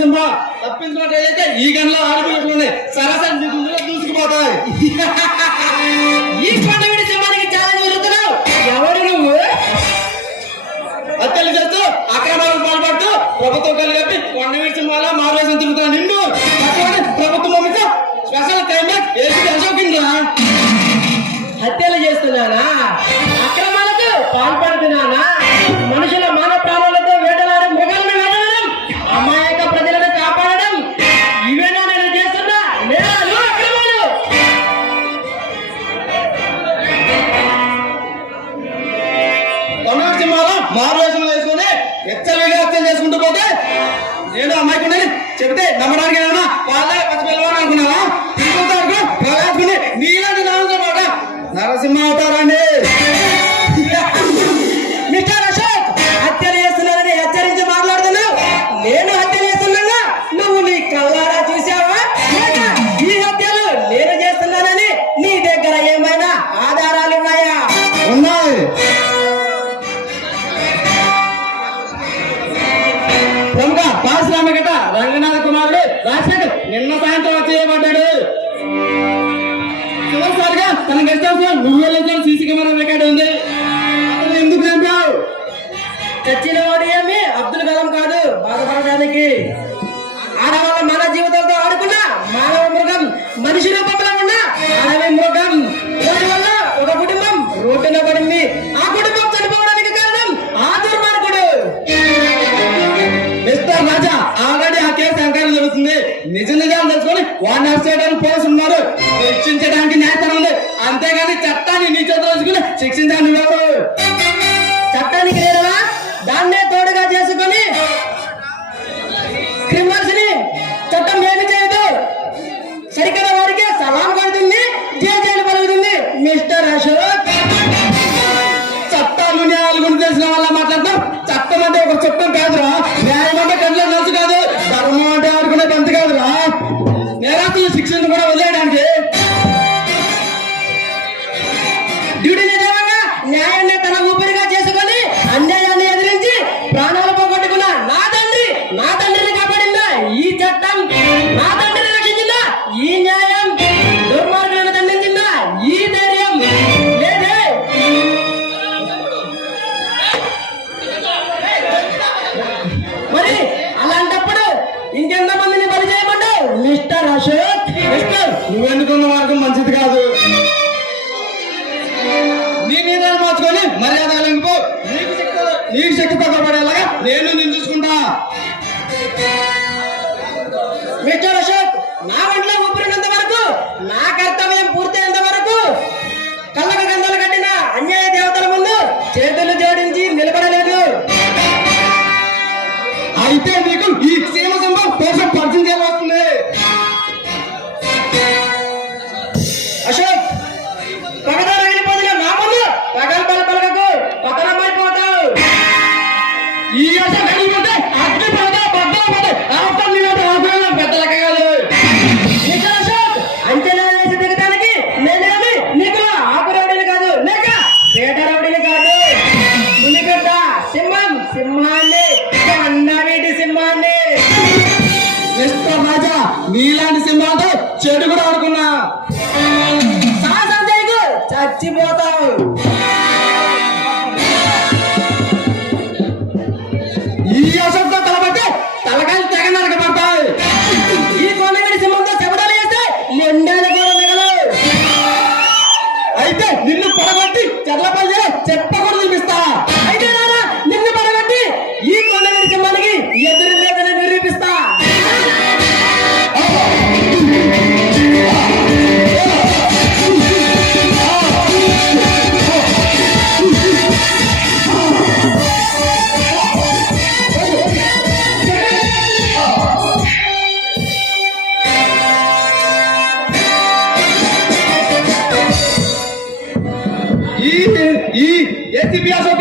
సింహ తప్పించుకున్నట్లయితే ఈ గంటలో ఆడపిల్లలు సరసరి నిధులు దూసుకుపోతాయి. ఈ కొండవీడి సింహానికి ఛాలెంజ్ జరుగుతున్నావు. ఎవరు నువ్వు? హత్యలు చేస్తూ అక్రమాలకు పాల్పడుతూ ప్రభుత్వం కలిపి కొండవీడి సింహాల మారువేషం తిరుగుతున్నా నిన్ను ప్రభుత్వం పంపితే స్పెషల్ క్లైమాక్స్ ఏసీ అశోకిందా? హత్యలు చేస్తున్నానా? అక్రమాలకు పాల్పడుతున్నానా? మనుషుల మాన ప్రాణాలతో వేటలాడే మృగాలను వేటడం, అమాయక ప్రజలను కాపాడడం, ఇవేనా నేను చేస్తున్నా నేరాలు, అక్రమాలు? కొండవీడి సింహాల మారువేషం వేసుకుని ఎచ్చరిగా హత్యలు చేసుకుంటూ పోతే నేను అమ్మాయికుండని చెబితే నమ్మడానికి ఏమన్నా వాళ్ళ పసిపిల్లవాడు అనుకున్నావా? తీసుకుంటే నీలాంటి నాలుగు మాట నరసింహ అవుతారండి. మిస్టర్ అశోక్, హత్యలు చేస్తున్నానని హెచ్చరించి మాట్లాడుతున్నావు. నేను హత్య చేస్తున్నా నువ్వు నీ కళ్ళారా చూసావా? లేక ఈ హత్యలు నేను చేస్తున్నానని నీ దగ్గర ఏమైనా ఆధారాలు ఉన్నాయా? ఉన్నాయి. ప్రముఖ పారిశ్రామికత రంగనాథ కుమారుడు రాజశేఖర్ నిన్న సాయంత్రం వచ్చి చేయబడ్డాడు. చివరిసారిగా తన గెస్ట్ హౌస్ లో నువ్వు వెళ్ళిన సీసీ కెమెరా రికార్డు ఉంది. అతను ఎందుకు చంపావు? చచ్చిన వాడు ఏమి అబ్దుల్ కలాం కాదు బాధపడడానికి. ఆడవాళ్ళ మన జీవితాలతో ఆడుకున్న మానవ మృగం, మనిషి రూపంలో ఉన్న అడవి మృగం. దాని వల్ల ఒక కుటుంబం రోడ్డున పడింది. ఆ కుటుంబం చనిపోవడానికి కారణం ఆ దుర్మార్గుడు. మిస్టర్ రాజా, ఆల్రెడీ ఆ కేసు ఎంక్వైరీ జరుగుతుంది. నిజ నిజాలు తెలుసుకొని వాడిని అరెస్ట్ చేయడానికి పోలీసులు ఉన్నారు. శిక్షించడానికి న్యాయస్థానం ఉంది. అంతేగాని చట్టాన్ని నీ చేతిలో వేసుకుని శిక్షించడానికి ఎవరు? చట్టానికి నేరలా దాన్నే తోడుగా చేసుకొని క్రిమినల్స్ ని చట్టం ఏమి చేయదు. సరికదా వారికి సలాం కొడుతుంది, జైలు పలుకుతుంది. మిస్టర్ అశోక్, చట్టాలు న్యాయాలు గురించి తెలిసిన వాళ్ళ మాట్లాడతాం. చట్టం అంటే ఒక చట్టం కాదురా. న్యాయం అంటే కంట్లో నలుసు కాదు. ధర్మం అంటే ఆడుకునే బంతి కాదురా. నేరస్తులు శిక్షణ కూడా వదిలేయడానికి డ్యూటీ నిజంగా న్యాయాన్ని తన ఊపిరిగా చేసుకొని అన్యాయాన్ని ఎదిరించి ప్రాణాలు పోగొట్టుకున్న నా తండ్రిని కాపాడిందా ఈ చట్టం? నా తండ్రిని రక్షించిందా ఈ న్యాయం? దుర్మార్గులను దండించిందా ఈ ధైర్యం? లేదే. మరి అలాంటప్పుడు ఇంకెంతమందిని బలి చేయమంటావు మిస్టర్ అశోక్? మిస్టర్, నువ్వెన్నుకున్న మార్గం మంచిది కాదు. నీ మీద మార్చుకొని మర్యాద కలిగిపో. నీకు శక్తి తగ్గబడేలాగా నేను నిన్ను చూసుకుంటా. మిస్టర్ అశోక్, నా ఒంట్లో ఊపిరినంత వరకు, నా కర్తవ్యం పూర్తయినంత వరకు కళ్ళకు గంధలు కట్టిన అన్యాయ దేవతల ముందు చేతులు జోడించి నిలబడలేదు. అయితే నీకు ఈ సీమ సింహం కోసం పరిచయం చేయవస్తుంది. అశోక్, పగతో రగిలిపోతున్న నా ముందు పగలు పలకకు, పతనమైపోతావు. ఈ అశోక్ అడిగిపోతే అగ్ని పోతే బద్దలు పోతే ఆఫ్టర్ నీలాంటి ఆఫ్టర్ పెద్దలక కాదు. మిస్టర్ అశోక్, అంచనా వేసి దిగడానికి నేనేమి నీకు ఆకురవుడిని కాదు, లేక పేటరవుడిని కాదు. పులిగడ్డ సింహాన్ని, కొండవీటి సింహాన్ని. మిస్టర్ రాజా, నీలాంటి సింహాలతో చెడు కూడా ఆడుకున్నా. సాహసం చేయకు, చచ్చిపోతావు. ఈ అశోక్తో తలబట్టి తలకాయలు తెగ నరకబడతాయి. ఈ కొండవీటి సింహంతో శబదాలు చేస్తే మొండాలు కూడా మిగలవు. అయితే నిన్ను పడగొట్టి చెర్లపల్లి చెప్పకూడదు చూపిస్తా. అయితే నాన్న, నిన్ను పడగొట్టి ఈ కొండవీటి సింహానికి ఎదురు లేదని నిరూపిస్తా. ఈ ఏసీపీ అశోక్